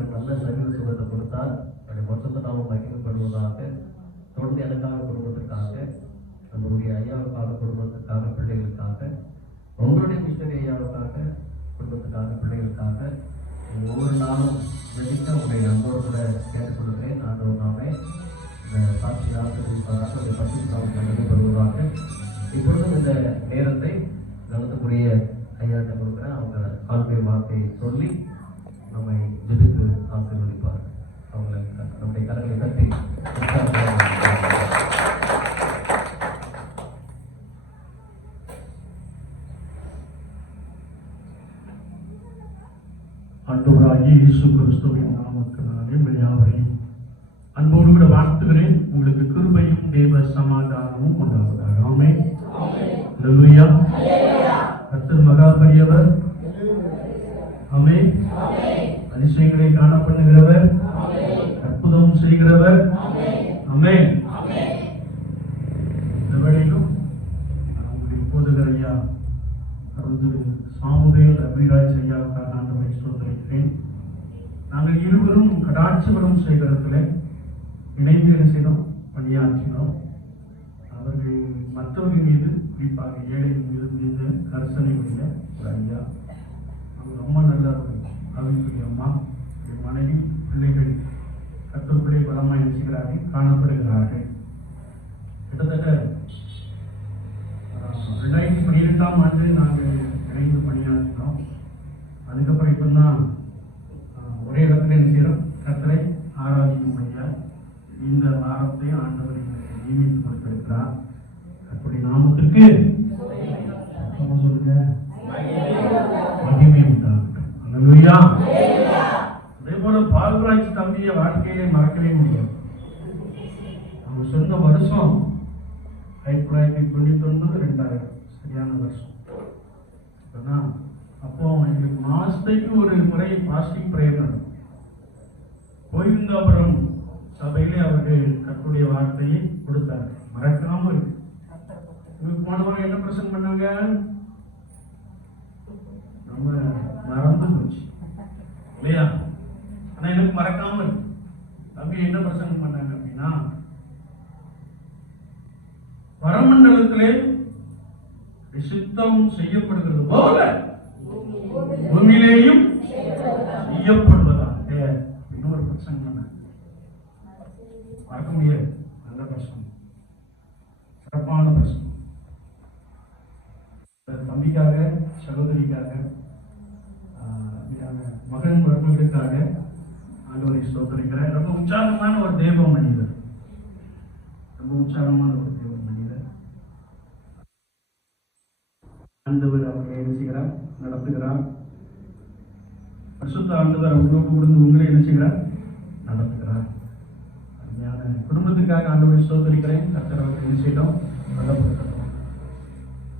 எனக்கு நல்ல சரீர சுகத்தை கொடுத்தார். என்னுடைய மொத்தத்தை நாம் மகிமைப்படுவதாக, தொடர்ந்து எனக்காக குடும்பத்திற்காக, நம்முடைய ஐயாவுக்காக குடும்பத்துக்காக, பிள்ளைகளுக்காக, உங்களுடைய மிஷனரி ஐயாவுக்காக குடும்பத்துக்காக, பிள்ளைகளுக்காக ஒவ்வொரு நாளும் வெடிக்க உங்களை அன்போடு கூட கேட்டுக்கொள்கிறேன். ஆண்டவர் நாமே இந்த சாட்சி ஆசிரியப்பாக பசுத்தாவுக்கு மகிமைப்படுவதாக. இப்பொழுதும் இந்த நேரத்தை கவனத்துக்குரிய ஐயாட்ட கொடுக்குறேன். அவங்க ஆசிரியர் வார்த்தையை சொல்லி நம்மை ஜெபித்து ஆசீர்வதிப்பார். அவங்களை நம்முடைய கரங்களை கட்டி ஆண்டவராகிய இயேசு கிறிஸ்துவின் நாமத்தினாலே உங்கள் யாவரையும் அன்போடு கூட வாழ்த்துகிறேன். உங்களுக்கு கிருபையும் தேவ சமாதானமும் உண்டாவதாக. ஆமென். அல்லேலூயா. கர்த்தர் மகா பெரியவர். ஆமென். அதிசயங்களை காண பண்ணுகிறவர், அற்புதம் செய்கிறவர். ஆமென். இந்த வேளையிலும் நம்முடைய போதகர் ஐயா சாமுவேல் அபிராஜ் ஐயாவுக்காக ஆண்டவரை ஸ்தோத்திரிக்கிறேன். நாங்கள் இருவரும் கடாட்சிபுரம் சேகரத்தில் இணைந்து என்ன செய்தோம், பணியாற்றினோம். அவர்கள் மற்றவர்கள் மீது, குறிப்பாக ஏழைகள் மீது மிகுந்த கரிசனை உள்ள ஒரு ஐயா. அவர் ரொம்ப நல்லவர்கள். அவர்களுடைய அம்மா, மனைவி, பிள்ளைகள் கர்த்தருக்குள்ளே பலமாய் செய்கிறார்கள், காணப்படுகிறார்கள். கிட்டத்தட்ட 2012ஆம் ஆண்டு நாங்கள் இணைந்து பணியாற்றினோம். அதுக்கப்புறம் இப்போ தான் ஒரே இடத்துல என்ன செய்கிறோம், கர்த்தரை ஆராதிக்கும் ஐயா. இந்த வாரத்தை ஆண்டவர் எங்களுக்கு நியமித்து கொடுத்திருக்கிறார். அப்படி நாமத்திற்கு சொல்லுங்க, மகிமை உண்டாகட்டும். அல்லேலூயா. அதே போல பால்ராஜ் தம்பிய வாழ்க்கையிலே மறக்கவே முடியாது. அவங்க சொந்த வருஷம் 1999-2000 சரியான வருஷம். அப்போ எங்களுக்கு மாசத்துக்கு ஒரு முறை பாஸ்டிங் பிரேயர் நடக்கும். கோவிந்தாபுரம் சபையிலே அவர்கள் கர்த்தருடைய வார்த்தையை கொடுத்தாங்க. மறக்காம இருக்கு. உங்களுக்கு போன முறை என்ன பிரசங்கம் பண்ணாங்க, நம்ம மறந்து போச்சு இல்லையா? ஆனா எனக்கு மறக்காம இருக்கு. தம்பி என்ன பிரசங்கம் பண்ணாங்க அப்படின்னா, வரமண்டலத்திலே சித்தம் செய்யப்படுகிறது போல பூமியிலேயும் செய்யப்படுவதாக இன்னொரு பிரசங்கம் பண்ணாங்க. மறக்க முடியாது. நல்ல பிரசங்கம், சிறப்பான பிரசங்கம். தம்பிக்காக, சகோதரிக்காக, மகன் மருமகளுக்காக ஆண்டவரை ஸ்தோத்திரிக்கிறேன். ரொம்ப உற்சாகமான ஒரு தேவ மனிதர், ரொம்ப உற்சாகமான ஒரு தேவ மனிதர். ஆண்டவர் அவர்களை என்ன செய்கிறார், நடத்துகிறார். பரிசுத்த ஆண்டவர் அவர்களோடு கொடுத்து உங்களை என்ன செய்கிறார், நடத்துகிறார். குடும்பத்துக்காக ஆண்டவரை ஸ்தோத்திரிக்கிறேன். கர்த்தர் அவர்கள் என்ன செய்தோம், பலப்படுத்தணும்.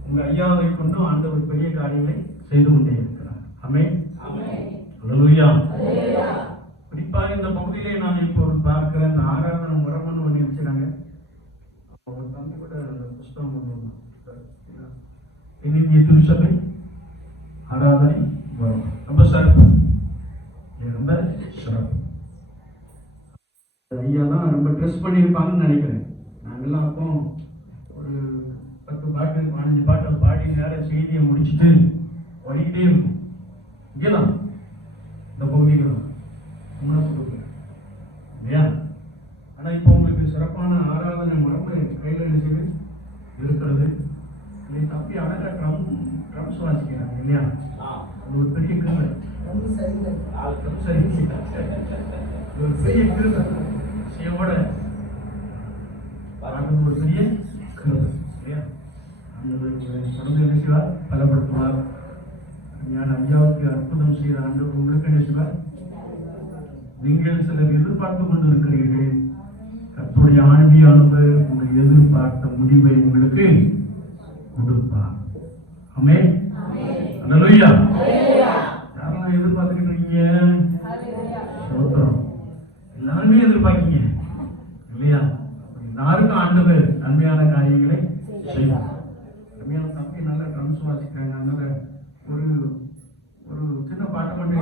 உங்க ஐயாவை கொண்டு ஆண்டவர் பெரிய காரியங்களை செய்து கொண்டே இருக்கிறார். ஆமென். அல்லேலூயா. குறிப்பாக இந்த பகுதியிலே நான் இப்போ பார்க்கிற இந்த ஆராதனை முறமன்னு ஒண்ணு வச்சுறாங்க. அவங்க தம்பி கூட அந்த புஸ்தகம் ஒன்று இனிய திருச்சபை ஆராதனை வரும். ரொம்ப சிறப்பு, ரொம்ப சிறப்பு. ஐயாலாம் ரொம்ப ட்ரெஸ் பண்ணியிருப்பாங்கன்னு நினைக்கிறேன். நாங்கெல்லாம் அப்போ ஒரு 10 பாட்டு 15 பாட்டை பாடி நேரம் செய்தியை முடிச்சுட்டு ஓடிக்கிட்டே இருக்கும். இங்கேதான் இந்த பகுதிகள் இல்லையா? ஆனா இப்போ உங்களுக்கு சிறப்பான ஆராதனை மரபு கையில் நினைச்சது இருக்கிறது. தப்பி அழகா ட்ரம்ஸ் வாசிக்கிறாங்க இல்லையா? அது ஒரு பெரிய கிருமை. ஒரு பெரிய கிருமை செய்யோட ஒரு பெரிய கிருமை இல்லையா? தொடர்ந்து என்ன செய்வார், பலப்படுத்துவார். ஐயாவுக்கு அற்புதம் செய்கிற ஆண்டவர் உங்களுக்கு என்ன செய்வார். நீங்கள் சிலர் எதிர்பார்த்து கொண்டு இருக்கிறீர்கள். கர்த்தருடைய ஆவியானவர் உங்கள் எதிர்பார்த்த முடிவை உங்களுக்கு கொடுப்பார். ஆமென். அல்லேலூயா. யாரெல்லாம் எதிர்பார்த்துக்கிட்டு இருக்கீங்க? ஸ்தோத்திரம். எல்லாருமே எதிர்பார்க்கீங்க இல்லையா? யாருக்கும் ஆண்டவர் நன்மையான காரியங்களை செய்வார். நன்மையான தம்பி நல்ல ட்ரம்ஸ் வாசிக்கிறாங்க. அதனால ஒரு ஒரு சின்ன பாட்டு மட்டும்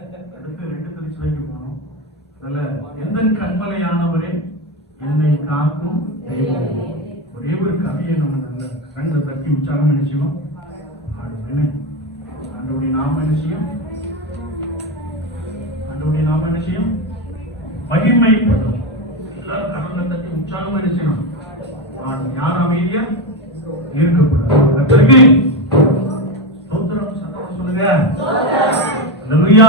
அடுத்து 2 திருச்சபைக்கு போனோம். அதுல எந்த கண்மலையானவரே என்னை காக்கும் தெய்வமே. ஒரே ஒரு கவியை நம்ம நல்ல கண்களை தட்டி உற்சாகம் நினைச்சோம். ஆண்டவருடைய நாம நிச்சயம், ஆண்டவருடைய நாம நிச்சயம் மகிமைப்படும். எல்லாரும் கண்களை தட்டி உற்சாகம் நினைச்சோம். யார் அமைதியா இருக்கக்கூடாது. ஸ்தோத்திரம் சத்தம் சொல்லுங்க. அல்லேலூயா.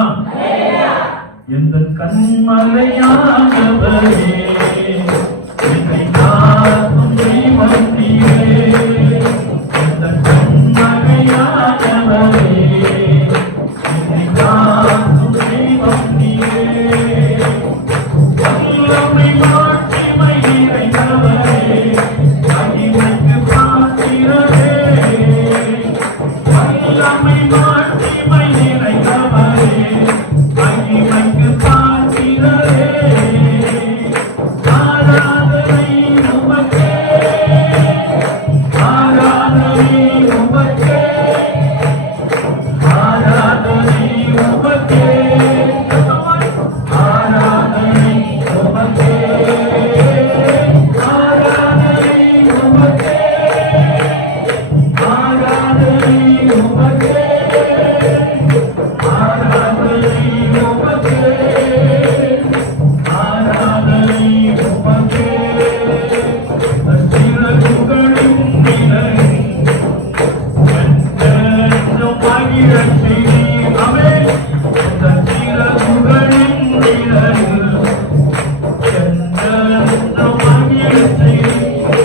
எந்த கண்மலையானவரே என்னை காக்கும் தெய்வமே. எந்த கண்மலையானவரே என்னை காக்கும் தெய்வமே. வல்லமை மாட்சிமை நிறைந்தவரே மகிமைக்கு பாத்திரரே. வல்லமை மாட்சிமை நிறைந்தவரே மகிமைக்கு பாத்திரரே. ஆராதனை உமக்கே, ஆராதனை உமக்கே, ஆராதனை உமக்கே, ஆராதனை உமக்கே, ஆராதனை உமக்கே, ஆராதனை உமக்கே, ஆராதனை உமக்கே, ஆராதனை உமக்கே. சிறகுகளின் நிழல் என்றென்றும் மகிழச் செய்தீர். ஆமென். இந்த சிறகுகளின் நிழல் என்றென்றும் மகிழச் செய்தீர்.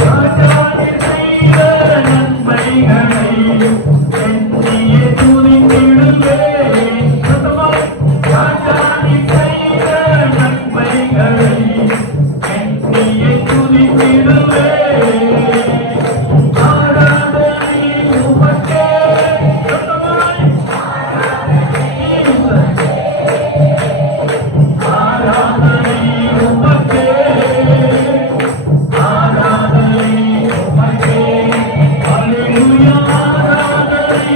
ராஜாதி செய்த நன்மைகளை எண்ணியே துதித்திடுவேன். ராஜாதி செய்த நன்மைகளை எண்ணியே துதித்திடுவேன். ஆராதனை உமக்கே. ஆராதனை உமக்கே, ஆராதனை உமக்கே. அல்லேலூயா. ஆராதனை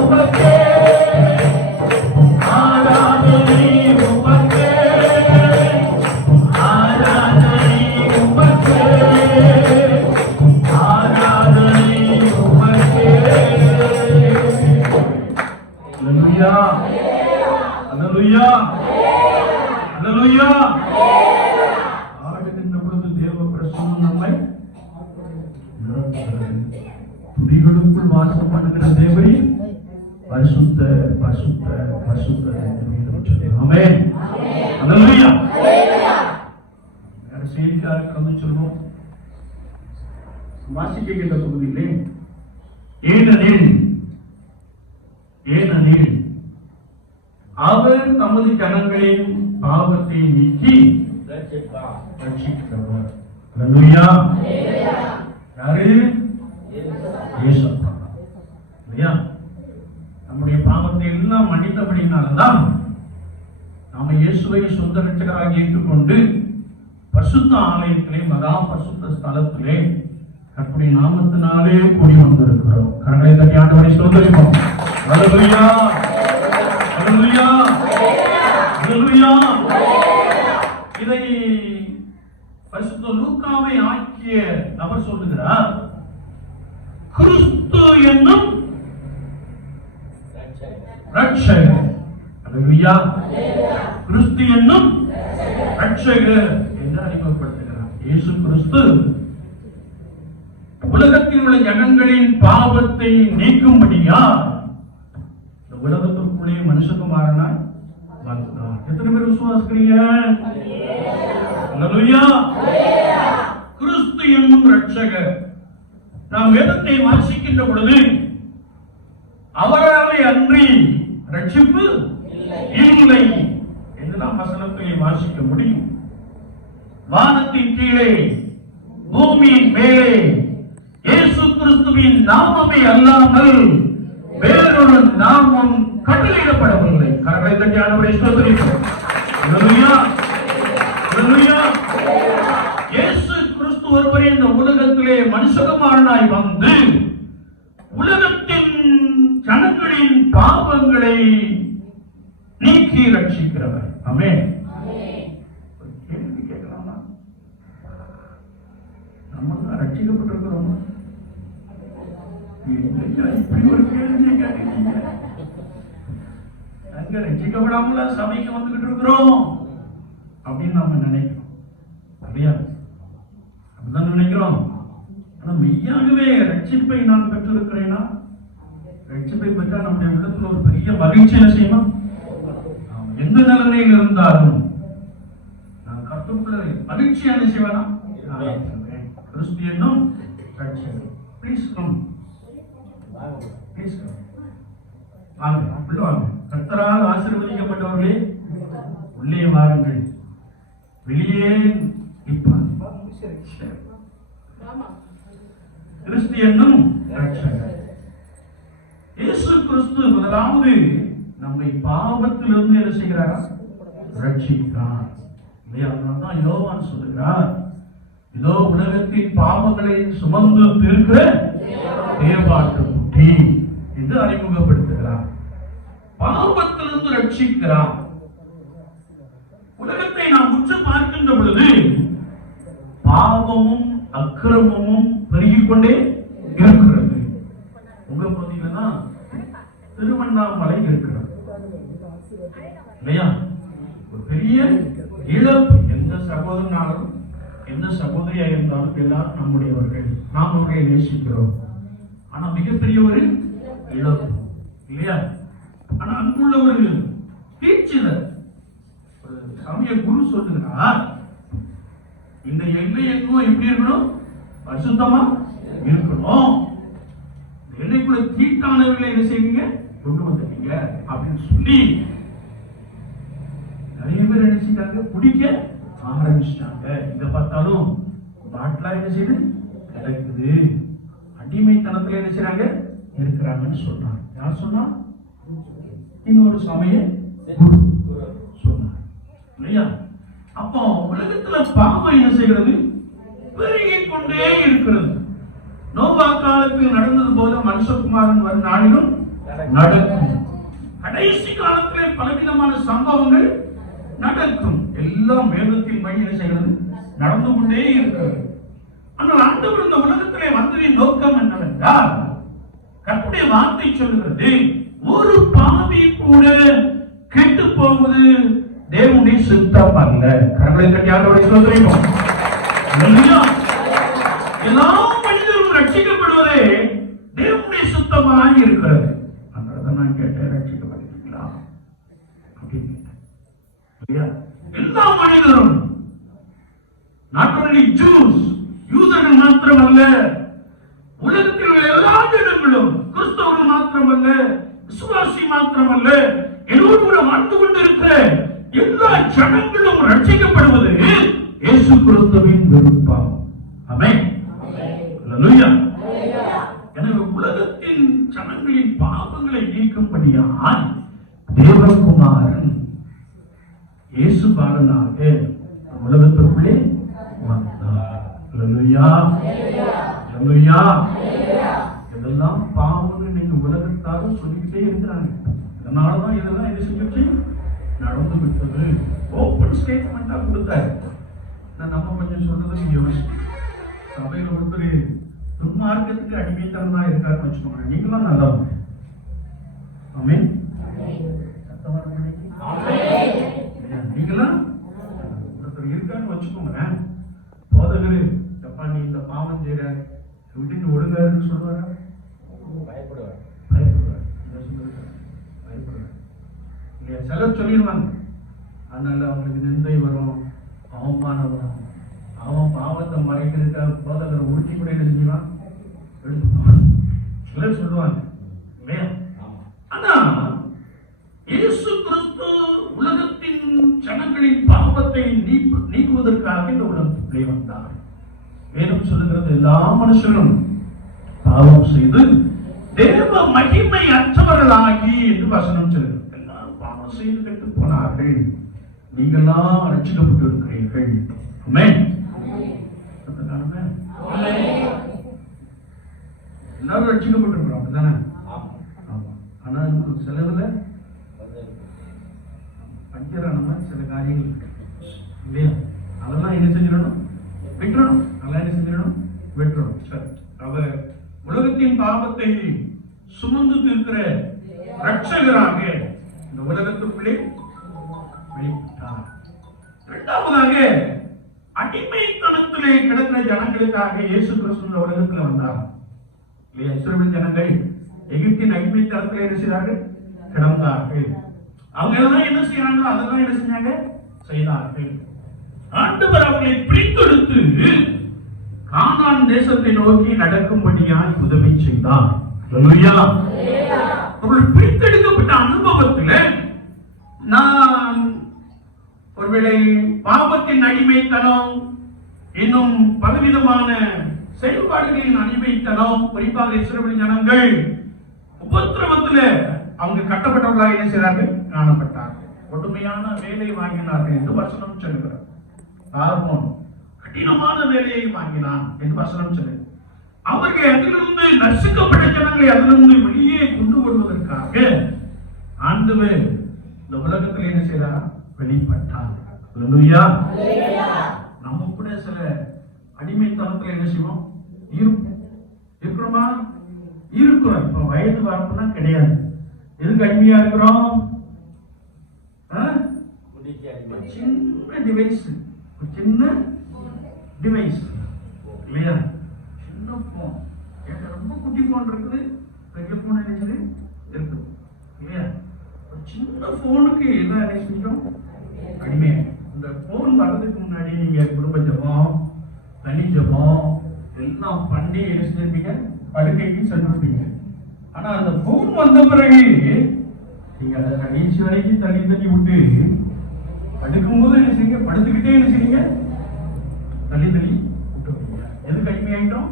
உமக்கே, ஆராதனை உமக்கே, ஆராதனை உமக்கே, ஆராதனை உமக்கே. அல்லேலூயா. அல்லேலூயா. அல்லேலூயா. ஆடுகின்ற பொழுது தேவ பிரசன்னம் நம்மை நிரப்புகிறது. துதிகளுக்குள் வாசம் பண்ணுகிற தேவரே பரிசுத்த பரிசுத்த பரிசுத்த என்று வேதம் சொல்லுகிறது. ஆமென். அல்லேலூயா. வேற செய்திக்காக கடந்து சொல்வோம். வாசிக்கின்ற பகுதியிலே ஏனெனில் அவர் தமது ஜனங்களின் பாவத்தை நீக்கி ரட்சிக்கிறவர். அல்லேலூயா. யாரு? இயேசுப்பா. இல்லையா? நம்முடைய பாவத்தை எல்லாம் மன்னித்தபடினால்தான் நாம இயேசுவை சொந்த ரட்சகராக ஏற்றுக்கொண்டு பரிசுத்த ஆலயத்திலே மகா பரிசுத்த ஸ்தலத்திலே கர்த்தருடைய நாமத்தினாலே கூடி வந்திருக்கிறோம். கரங்களை தட்டி ஆண்டவரை ஸ்தோத்திரிப்போம். அல்லேலூயா. அல்லேலூயா. அல்லேலூயா. இதை பரிசுத்த லூக்காவை ஆக்கிய நபர் சொல்லுகிறார். கிறிஸ்து என்னும் ரட்சகர். அல்லேலூயா. கிறிஸ்து என்னும் ரட்சகர் என்று அறிமுகப்படுத்துகிறார். இயேசு கிறிஸ்து உலகத்தில் உள்ள ஜனங்களின் பாவத்தை நீக்கும்படியா இந்த உலகத்திற்குள்ளே மனுஷகுமாரனாய் வந்தார். எத்தனை பேர் விசுவாசிக்கிறீங்க? அல்லேலூயா. கிறிஸ்து என்னும் ரட்சகர். நாம் வேதத்தை வாசிக்கின்ற பொழுது அவராலே அன்றி ரட்சிப்பு இல்லை என்று நாம் வசனத்திலே வாசிக்க முடியும். வானத்தின் கீழே பூமியின் மேலே இயேசு கிறிஸ்துவின் நாமமே அல்லாமல் வேறொரு நாமம் கட்டளையிடப்படவில்லை. கரங்களை தட்டி ஆண்டவரை ஸ்தோத்திரிப்போம். அல்லேலூயா. அல்லேலூயா. இயேசு கிறிஸ்து ஒருவரே இந்த உலகத்திலே மனுஷகுமாரனாய் வந்து உலகத்தின் ஜனங்களின் பாவங்களை நீக்கி ரட்சிக்கிறவர். ஆமென். ஒரு கேள்வி கேட்கலாமா? நம்ம தான் ரட்சிக்கப்பட்டிருக்கிறோம். இப்படி ஒரு கேள்வியை கேட்டீங்க. அங்க ரட்சிக்கப்படாமல சபைக்கு வந்துகிட்டு இருக்கிறோம் அப்படின்னு நாம நினைக்கிறோம். அப்படியா? அப்படிதான் நினைக்கிறோம். ஆனா மெய்யாகவே ரட்சிப்பை நான் பெற்றிருக்கிறேனா? ரட்சிப்பை பெற்றா நம்முடைய உள்ளத்துல ஒரு பெரிய மகிழ்ச்சி என்ன செய்யணும்? எந்த நிலைமையில் இருந்தாலும் நான் கர்த்தருக்குள்ள மகிழ்ச்சி என்ன செய்வேனா? கிறிஸ்து என்னும் ரட்சகர். Please come. Please come. வாங்க, உள்ள வாங்க. கர்த்தரால் ஆசீர்வதிக்கப்பட்டவர்களே உள்ளே வாருங்கள். வெளியே நிற்பார். கிறிஸ்து என்னும் ரட்சகர். இயேசு கிறிஸ்து முதலாவது நம்மை பாவத்திலிருந்து என்ன செய்கிறாரா? ரட்சிக்கிறார். அதனால்தான் யோவான் சொல்லுகிறார், இதோ உலகத்தின் பாவங்களை சுமந்து தீர்க்கிற தேவாட்டு குட்டி என்று அறிமுகப்படுத்துகிறார். பாவத்திலிருந்து ரட்சிக்கிறார். உலகத்தை நாம் உற்று பார்க்கின்ற பொழுது பாவமும் அக்கிரமமும் பெருகிக் கொண்டே இருக்கிறது. உங்க பார்த்தீங்கன்னா திருவண்ணாமலை இருக்கிறது இல்லையா? ஒரு பெரிய இழப்பு. எந்த சகோதரனாலும் எந்த சகோதரியா இருந்தாலும் எல்லாரும் நம்முடையவர்கள், நாம் அவர்களை நேசிக்கிறோம். ஆனா மிகப்பெரிய ஒரு இழப்பு இல்லையா? ஆனா அங்குள்ள ஒரு டீச்சர், ஒரு சமய குரு சொல்லுகிறார், இந்த எண்ணெய் எங்கும் எப்படி இருக்கணும்? பரிசுத்தமா இருக்கணும். எண்ணெய்க்குள்ள தீட்டானவர்களை என்ன செய்வீங்க? கொண்டு வந்துட்டீங்க அப்படின்னு சொல்லி நிறைய பேர் என்ன செய்தாங்க? குடிக்க ஆரம்பிச்சிட்டாங்க. இங்க பார்த்தாலும் பாட்டிலா என்ன செய்யுது? கிடைக்குது. அடிமைத்தனத்துல என்ன செய்றாங்க? இருக்கிறாங்கன்னு சொல்றாங்க. யார் சொன்னா? இன்னொரு சமய சொன்னார் இல்லையா? அப்போ உலகத்துல பாவம் என்ன செய்கிறது? பெருகிக் கொண்டே இருக்கிறது. நோவா காலத்தில் நடந்தது போல மனுஷகுமாரன் வரும் நாளிலும் நடக்கும். கடைசி காலத்திலே பலவிதமான சம்பவங்கள் நடக்கும். எல்லாம் வேதத்தின் வழி என்ன செய்கிறது? நடந்து கொண்டே இருக்கிறது. ஆனால் ஆண்டவர் இந்த உலகத்திலே வந்ததின் நோக்கம் என்னவென்றால், கர்த்தருடைய வார்த்தை சொல்லுகிறது, ஒரு பாவி கூட கெட்டு போவது தேவனுடைய சித்தம் அல்ல. கரங்களை தட்டி ஆண்டவரை ஸ்தோத்திரிப்போம். எல்லா மனிதரும் ரட்சிக்கப்படுவதே தேவனுடைய சித்தமாக இருக்கிறது. அதனால நான் கேட்டேன், ரட்சிக்கப்படுகிறீங்களா அப்படின்னு. எல்லா மனிதரும், not only Jews, யூதர்கள் மாத்திரமல்ல, உலகத்தில் உள்ள எல்லா ஜனங்களும், கிறிஸ்தவர்கள் மாத்திரமல்ல, விசுவாசி மாத்திரமல்ல, என்னோடு கூட வாழ்ந்து கொண்டிருக்கிற எல்லா ஜனங்களும் ரட்சிக்கப்படுவது இயேசு கிறிஸ்துவின் விருப்பம். ஆமென். அல்லேலூயா. எனவே உலகத்தின் ஜனங்களின் பாவங்களை நீக்கும்படியாய் தேவகுமாரன் இயேசு பாலனாக உலகத்திற்குள்ளே வந்தார். அல்லேலூயா. அல்லேலூயா. இதெல்லாம் பாவங்கள் நீங்க உலகத்தாரும் சொல்லிக்கிட்டே இருக்கிறாங்க. அதனாலதான் இதெல்லாம் என்ன செஞ்சிச்சு? நடந்து விட்டது. ஓப்பன் ஸ்டேட்மெண்டா கொடுத்தாரு. நம்ம கொஞ்சம் சொல்றதுக்கு யோசிச்சு, சபையில ஒருத்தர் துன்மார்க்கத்துக்கு அடிமைத்தனம் தான் இருக்காருன்னு வச்சுக்கோங்க. நீங்களும் நல்லா ஆமென். நீங்களா ஒருத்தர் இருக்கான்னு வச்சுக்கோங்க. போதகரு தப்பா நீ இந்த பாவம் செய்யற விட்டுட்டு ஒழுங்காருன்னு சொல்லுவாரா? பயப்படுவார். பயப்படுவார். சிலர் சொல்லிடுவாங்க, அதனால அவங்களுக்கு நிந்தை வரும், அவமானம் வரும். அவன் பாவத்தை மறைக்கிறதுக்காக போதகரை உருட்டி கூட என்ன செஞ்சுவான்? எடுத்துப்பான். சிலர் சொல்லுவாங்க இல்லையா? ஆனா இயேசு கிறிஸ்து உலகத்தின் ஜனங்களின் பாவத்தை நீக்குவதற்காக இந்த உலகத்திலே வந்தார். வேதம் சொல்லுகிறது, எல்லா மனுஷரும் பாவம் செய்து தேவ மகிமை அற்றவர்களாகி என்று வசனம் சொல்லுகிறது. எல்லாரும் பாவம் செய்து கெட்டு போனார்கள், நீங்களாம் ரட்சிக்கப்பட்டு இருக்கிறீர்கள். ஆமென். எல்லாரும் ரட்சிக்கப்பட்டிருக்கிறோம், அப்படிதானே? ஆனா சிலதுல அங்கீகாரமா சில காரியங்கள் இருக்கு இல்லையா? அதெல்லாம் என்ன செஞ்சிடணும்? விட்டுறணும். அதெல்லாம் என்ன செஞ்சிடணும்? விட்டுறணும். சரி, அவர் உலகத்தின் பாவத்தை சுமந்து தீர்க்கிற ரட்சகராக இந்த உலகத்துக்குள்ளே வெளிப்பட்டார். இரண்டாவதாக, அடிமைத்தனத்திலே கிடக்கிற ஜனங்களுக்காக இயேசு கிறிஸ்து இந்த உலகத்தில் வந்தார் இல்லையா? இஸ்ரவேல் ஜனங்கள் எகிப்தின் அடிமைத்தனத்திலே என்ன செய்தார்கள்? கிடந்தார்கள். அவங்க எல்லாம் என்ன செய்யறாங்களோ அதெல்லாம் என்ன செஞ்சாங்க? செய்தார்கள். ஆண்டவர் அவர்களை பிரித்தெடுத்து கானான் தேசத்தை நோக்கி நடக்கும்படியாய் உதவி செய்தார். அல்லேலூயா. அவர்கள் பிரித்தெடுக்கப்பட்ட அனுபவத்தில் நான் ஒருவேளை பாவத்தின் அடிமைத்தனம், இன்னும் பலவிதமான செயல்பாடுகளின் அடிமைத்தனம், குறிப்பாக இஸ்ரவேல் ஜனங்கள் உபத்திரவத்தில் அவங்க கட்டப்பட்டவர்களாக என்ன செய்தார்கள்? காணப்பட்டார்கள். கொடுமையான வேலை வாங்கினார்கள் என்று வசனம் சொல்லுகிறார். பார்வோன் கடினமான வேலையை வாங்கினான் என்று வசனம் சொல்லுகிறார். அவர்கள் அதிலிருந்து நசுக்கப்பட்ட ஜனங்களை அதிலிருந்து வெளியே கொண்டு வருவதற்காக ஆண்டவர் இந்த உலகத்தில் என்ன செய்தார்? வெளிப்பட்டார். அல்லேலூயா. நம்ம கூட சில அடிமைத்தனத்தில் என்ன செய்வோம்? இருக்கிறோமா? இருக்கிறோம். இப்ப வயது வரப்புனா கிடையாது. எதுக்கு அடிமையா இருக்கிறோம்? சின்ன டிவைஸ், சின்ன டிவைஸ் இல்லையா? சின்ன போன், ரொம்ப குட்டி போன் இருக்குது, பெரிய போன் இருக்குது இல்லையா? சின்ன போனுக்கு எல்லாம் என்ன செஞ்சோம்? அடிமை. இந்த போன் வர்றதுக்கு முன்னாடி நீங்க குடும்ப ஜபம், தனி ஜபம் எல்லாம் பண்ணி என்ன செஞ்சிருப்பீங்க? படுக்கைக்கு சென்றிருப்பீங்க. ஆனா அந்த போன் வந்த பிறகு நீங்க அதை கடைசி வரைக்கும் தள்ளி தள்ளி விட்டு படுக்கும் போது என்ன செய்யுங்க? படுத்துக்கிட்டே என்ன செய்யுங்க? தள்ளி தள்ளி விட்டு. எதுக்கு அடிமையாயிட்டோம்?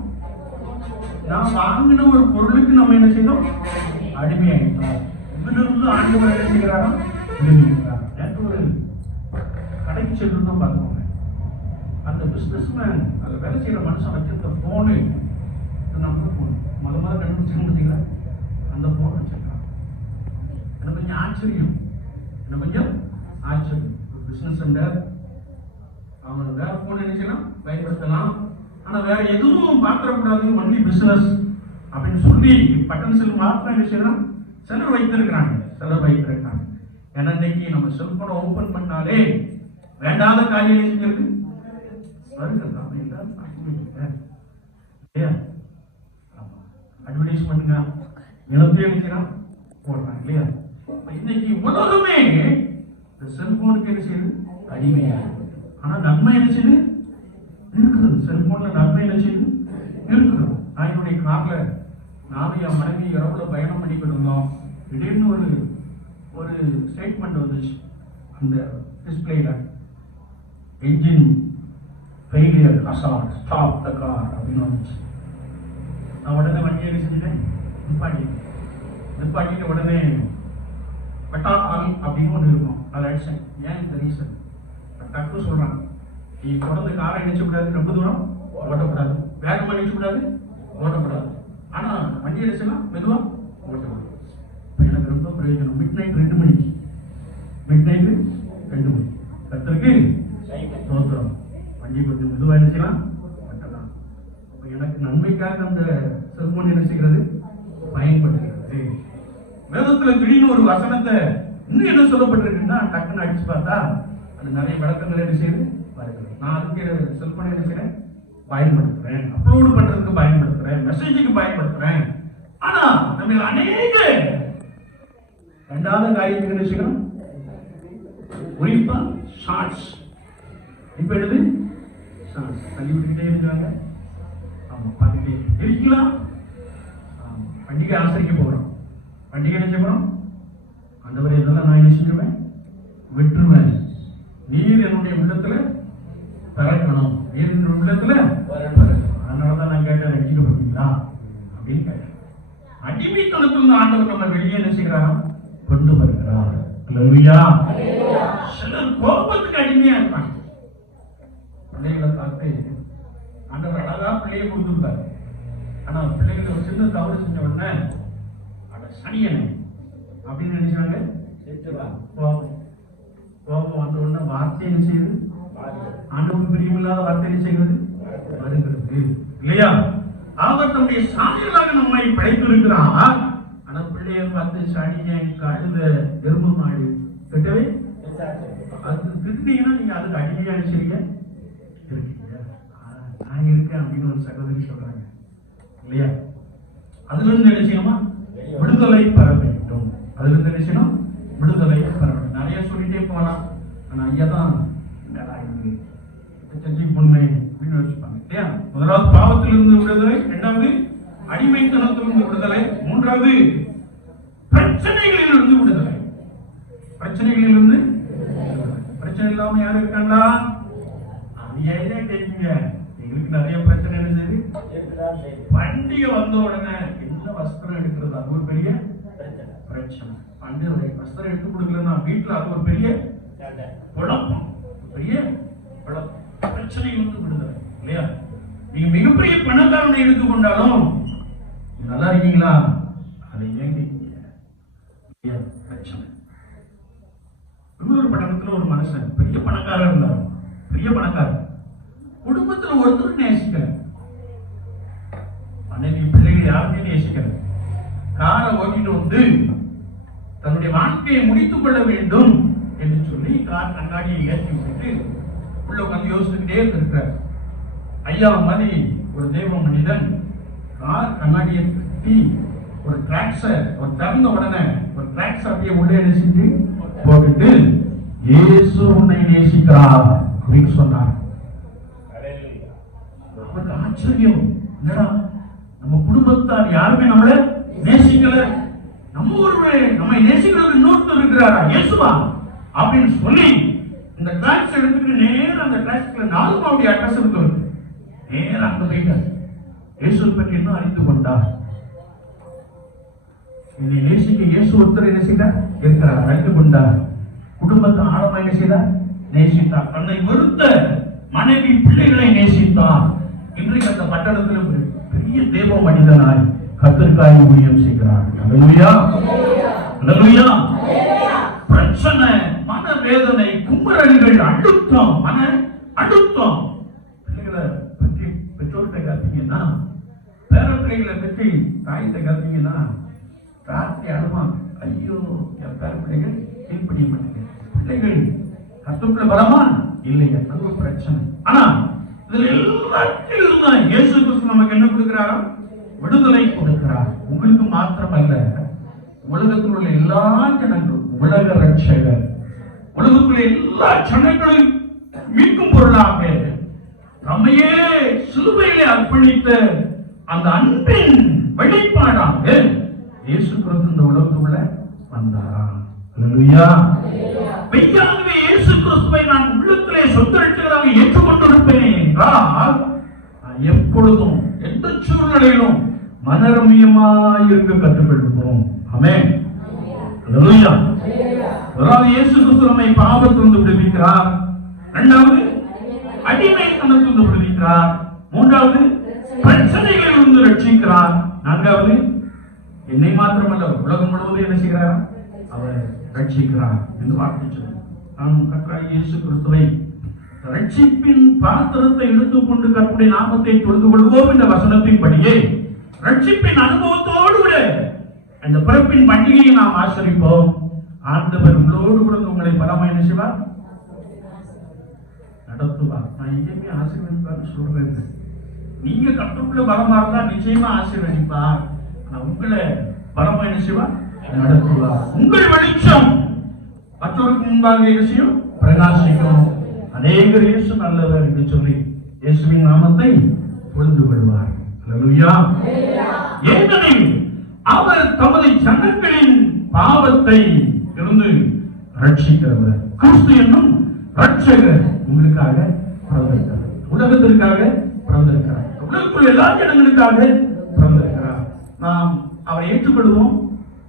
நான் வாங்கின ஒரு பொருளுக்கு நம்ம என்ன செய்யணும்? அடிமையாயிட்டோம். இதிலிருந்து ஆண்டவர் என்ன செய்கிறாரா? நேற்று ஒரு கடைக்கு செல்லுன்னு பார்த்துக்கோங்க. அந்த பிசினஸ் மேன், அந்த வேலை செய்யற மனுஷன் வச்சிருந்த போனு, நம்ம போன் முதல்ல கண்டுபிடிச்சு பார்த்தீங்களா? அந்த போன் வச்சிருக்கான். எனக்கு கொஞ்சம் ஆச்சரியம், எனக்கு கொஞ்சம் ஆச்சரியம். ஒரு பிசினஸ் சென்டர், அவன் வேற போன் என்ன செய்யலாம்? பயன்படுத்தலாம். ஆனா வேற எதுவும் பார்க்கக்கூடாது, ஒன்லி பிசினஸ் அப்படின்னு சொல்லி பட்டன் செல் மாத்திரம் என்ன செய்யலாம்? செலவு வைத்திருக்கிறாங்க. ஏன்னா இன்னைக்கு நம்ம செல்போனை ஓபன் பண்ணாலே வேண்டாத காரியம் செஞ்சிருக்கு அட்வர்டைஸ்மெண்ட்ங்க நிலத்தையும் போடுறாங்க இல்லையா? இன்னைக்கு உலகமே செல்போனுக்கு என்ன செய்யுது? அடிமையா. ஆனா நன்மை என்ன செய்யுது? இருக்குது. செல்போன்ல நன்மை என்ன செய்யுது? இருக்குது. நான் என்னுடைய கார்ல நானும் என் மனைவி இரவுல பயணம் பண்ணிக்கிட்டு இருந்தோம். திடீர்னு ஒரு ஸ்டேட்மெண்ட் வந்துச்சு அந்த டிஸ்பிளேல, engine failure assault, stop the car அப்படின்னு வந்துச்சு. நான் உடனே வண்டி என்ன செஞ்சுட்டேன்? நிப்பாட்டிட்டு உடனே பட்டா ஆல் அப்படின்னு ஒன்று இருக்கும், அதை அடிச்சேன். ஏன் இந்த ரீசன்? டக்கு சொல்றாங்க, நீ தொடர்ந்து காரை அடிச்சக்கூடாது, ரொம்ப தூரம் ஓட்டக்கூடாது, வேகமாக அடிச்சக்கூடாது, ஓட்டக்கூடாது. ஆனா வண்டி அடிச்சுன்னா மெதுவா ஓட்டக்கூடாது. எனக்கு ரொம்ப பிரயோஜனம். மிட் நைட் 2 மணிக்கு கத்தருக்கு தோத்திரம். வண்டி கொஞ்சம் மெதுவாக இருந்துச்சுன்னா கட்டலாம். அப்ப எனக்கு நன்மைக்காக அந்த செல்போன் என்ன செய்கிறது? பயன்படுகிறது. வேதத்துல திடீர்னு ஒரு வசனத்தை இன்னும் என்ன சொல்லப்பட்டிருக்குன்னா டக்குன்னு அடிச்சு பார்த்தா அது நிறைய விளக்கங்கள் என்ன செய்யுது? வருகிறது. நான் அதுக்கு செல்போனை என்ன செய்யறேன்? பயன்படுத்துறேன், அப்லோடு பண்றதுக்கு பயன்படுத்துறேன், மெசேஜுக்கு பயன்படுத்துறேன். ஆனா நம்ம அநேக ரெண்டாவது காரியத்துக்கு என்ன செய்யணும்? குறிப்பா ஷார்ட்ஸ். இப்ப எழுது ஷார்ட்ஸ் தள்ளி விட்டுக்கிட்டே இருக்காங்க. ஆமா, பார்த்துட்டே இருக்கலாம். பண்டிகை ஆசரிக்க போகிறோம். பண்டிகை என்ன செய்யணும்? ஆண்டவரே இதெல்லாம் நான் என்ன செஞ்சிருவேன்? விட்டுருவேன். நீர் என்னுடைய உள்ளத்துல பிறக்கணும், நீர் என்னுடைய உள்ளத்துல பிறக்கணும். அதனாலதான் நான் கேட்டேன், ரட்சிக்கப்பட்டீங்களா அப்படின்னு கேட்டேன். அடிமைத்தனத்தில் ஆண்டவர் நம்ம வெளியே என்ன செய்கிறாரா? கொண்டு வருகிறார். அல்லேலூயா. சிலர் கோபத்துக்கு அடிமையா இருப்பாங்க. பிள்ளைகளை பார்த்து ஆண்டவர் அழகா பிள்ளையை கொடுத்துருக்காரு. ஆனா பிள்ளைகளை ஒரு சின்ன தவறு செஞ்ச உடனே அட சனியனை அப்படின்னு நினைச்சாங்க. கோபம் வந்த உடனே வார்த்தை என்ன செய்யுது? ஆண்டவருக்கு பிரியமில்லாத வார்த்தை என்ன செய்வது? வருகிறது இல்லையா? அவர் தம்முடைய சாயலாக நம்மை படைத்திருக்கிறார். ஆனா பிள்ளைய பார்த்து சாடிங்க அழுத எறும்பு மாடு கிட்டவே அது திட்டீங்கன்னா நீங்க அதுக்கு அடிமையா செய்ய இருக்கீங்க. நான் இருக்கேன் அப்படின்னு ஒரு சகோதரி சொல்றாங்க இல்லையா? அதுல இருந்து என்ன செய்யணுமா? விடுதலை பெற வேண்டும். அதுல இருந்து என்ன செய்யணும்? விடுதலை பெற வேண்டும். நிறைய சொல்லிட்டே போகலாம். ஆனா ஐயா தான் பொண்ணு அப்படின்னு வச்சுப்பாங்க இல்லையா? முதலாவது பாவத்திலிருந்து விடுதலை, இரண்டாவது அடிமைத்தனத்திலிருந்து விடுதலை, மூன்றாவது பிரச்சனைகளிலிருந்து விடுதலை. பிரச்சனைகளிலிருந்து பிரச்சனை இல்லாம யாரும் இருக்காங்களா? அது ஏன் கேட்குங்க? எங்களுக்கு நிறைய பிரச்சனை இருந்தது. பண்டிகை வந்த உடனே என்ன வஸ்திரம் எடுக்கிறது அது ஒரு பெரிய பிரச்சனை. பண்டிகை வஸ்திரம் எடுத்து கொடுக்கலன்னா வீட்டுல அது ஒரு பெரிய குழப்பம், பெரிய குழப்பம். பிரச்சனை வந்து விடுதலை இல்லையா? நீங்க மிகப்பெரிய பணக்காரனை எடுத்துக்கொண்டாலும் நல்லா இருக்கீங்களா? அதை ஏன் கேட்கீங்க? பிரச்சனை. பெங்களூர் பட்டணத்துல ஒரு மனுஷன் பெரிய பணக்காரர் இருந்தார். பெரிய பணக்காரர். குடும்பத்துல ஒருத்தர் நேசிக்கல, மனைவி பிள்ளைகள் யாருமே நேசிக்கல. காரை ஓட்டிட்டு வந்து தன்னுடைய வாழ்க்கையை முடித்துக் கொள்ள வேண்டும் என்று சொல்லி கார் கண்ணாடியை ஏற்றி விட்டு உள்ள உட்காந்து யோசிச்சுக்கிட்டே இருந்திருக்கிறார். ஐயா மாதிரி ஒரு தெய்வ மனிதன் கார் கண்ணாடியை கட்டி ஒரு டிராக்ஸ ஒரு திறந்த உடனே ஒரு டிராக்ஸ் அப்படியே உள்ளே செஞ்சு போட்டுட்டு இயேசு உன்னை நேசிக்கிறார் அப்படின்னு சொன்னார். அவருக்கு ஆச்சரியம், என்னடா நம்ம குடும்பத்தார் யாருமே நம்மள நேசிக்கல, நம்ம ஒருவரே நம்மை நேசிக்கிறது இன்னொருத்தர் இருக்கிறாரா இயேசுவா அப்படின்னு சொல்லி இந்த டிராக்ஸ் எடுத்துட்டு நேரம் அந்த டிராக்ஸ்ல 4 மாவுடைய அட்ரஸ் இருக்கு, நேரம் அங்க போயிட்டார். இயேசு பற்றி இன்னும் அறிந்து கொண்டார். என்னை நேசிக்க இயேசு ஒருத்தர் என்ன செய்தார் இருக்கிறார், அறிந்து கொண்டார். குடும்பத்தை ஆழமா என்ன செய்தார்? நேசித்தார். தன்னை வெறுத்த மனைவி பிள்ளைகளை நேசித்தார். இன்றைக்கு அந்த பட்டணத்தில் ஒரு பெரிய தேவ மனிதனாய் கர்த்தருக்காக ஊழியம் செய்கிறார். அல்லேலூயா, அல்லேலூயா. பிரச்சனை, மனவேதனை, கும்பரடிகள், அழுத்தம், மன அழுத்தம். பிள்ளைகளை பற்றி பெற்றோர்கிட்ட கத்தீங்கன்னா, பேர பிள்ளைகளை பற்றி தாய்கிட்ட கத்தீங்கன்னா ராத்திரி அழுவாங்க. ஐயோ என் பேர பிள்ளைகள் கீழ்ப்படிய மாட்டேங்க. பிள்ளைகள் கத்துக்குள்ள பலமா இல்லையா? அது ஒரு பிரச்சனை. ஆனா இதுல எல்லாத்திலும் தான் இயேசு கிறிஸ்து நமக்கு என்ன கொடுக்கிறாரோ? விடுதலை கொடுக்கிறார். உங்களுக்கு மாத்திரம் அல்ல, உலகத்தில் உள்ள எல்லா ஜனங்களும் உலக ரட்சகர், உலகத்தில் எல்லா ஜனங்களும் மீட்கும் பொருளாக நம்மையே சிலுவையிலே அர்ப்பணித்த அந்த அன்பின் வெளிப்பாடாக இயேசு கிறிஸ்து இந்த உலகத்துக்குள்ள வந்தாரா? அல்லேலூயா. மெய்யாகவே இயேசு கிறிஸ்துவை நான் உள்ளத்திலே சொந்த ரட்சகராக ஏற்றுக்கொண்டிருப்பேன் என்றால் எப்பொழுதும் எந்த சூழ்நிலையிலும் மனரமியமாய் இருக்க கற்றுக்கொள்வோம். ஆமென். அல்லேலூயா. முதலாவது இயேசு கிறிஸ்து நம்மை பாவத்திலிருந்து விடுவிக்கிறார். இரண்டாவது அடிமைத்தனத்திலிருந்து விடுவிக்கிறார். மூன்றாவது பிரச்சனைகளிலிருந்து ரட்சிக்கிறார். நான்காவது என்னை மாத்திரமல்ல உலகம் முழுவதும் என்ன செய்கிறார்? அவர் ரட்சிக்கிறார் என்று வார்த்தை சொல்லுங்கள். நாம் கர்த்தராகிய இயேசு கிறிஸ்துவை ரட்சிப்பின் பாத்திரத்தை எடுத்துக்கொண்டு கர்த்தருடைய நாமத்தை தொழுது கொள்வோம் என்ற வசனத்தின் படியே ரட்சிப்பின் அனுபவத்தோடு கூட அந்த பிறப்பின் பண்டிகையை நாம் ஆசரிப்போம். ஆண்டவர் உங்களோடு கூட உங்களை பலமா என்ன செய்வார்? நடத்துவார். நான் எங்கேயுமே ஆசீர்வதிப்பார் சொல்றேன். நீங்க கர்த்தருக்குள்ள பலமா இருந்தா நிச்சயமா ஆசீர்வதிப்பார். உங்களை பலமா என்ன செய்வார்? நடத்துவார். உங்கள் வெளிச்சம் மற்றவருக்கு முன்பாக என்ன செய்யும்? பிரகாசிக்கும். அநேகர் இயேசு நல்லவர் என்று சொல்லி இயேசுவின் நாமத்தை புரிந்து கொள்வார். அல்லேலூயா. ஏனெனில் அவர் தமது ஜனங்களின் பாவத்தை இருந்து ரட்சிக்கிறவர். கிறிஸ்து என்னும் ரட்சகர் உங்களுக்காக பிறந்திருக்கிறார், உலகத்திற்காக பிறந்திருக்கிறார், உலகத்தில் எல்லா ஜனங்களுக்காக பிறந்திருக்கிறார். நாம் அவரை ஏற்றுக்கொள்வோம்,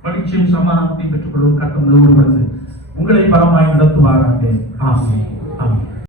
மகிழ்ச்சியும் சமாதானத்தை பெற்றுக் கொள்வோம். கட்டங்களோடு வந்து உங்களை பலமாய் நடத்துவாராக. ஆமென். ஆமென்.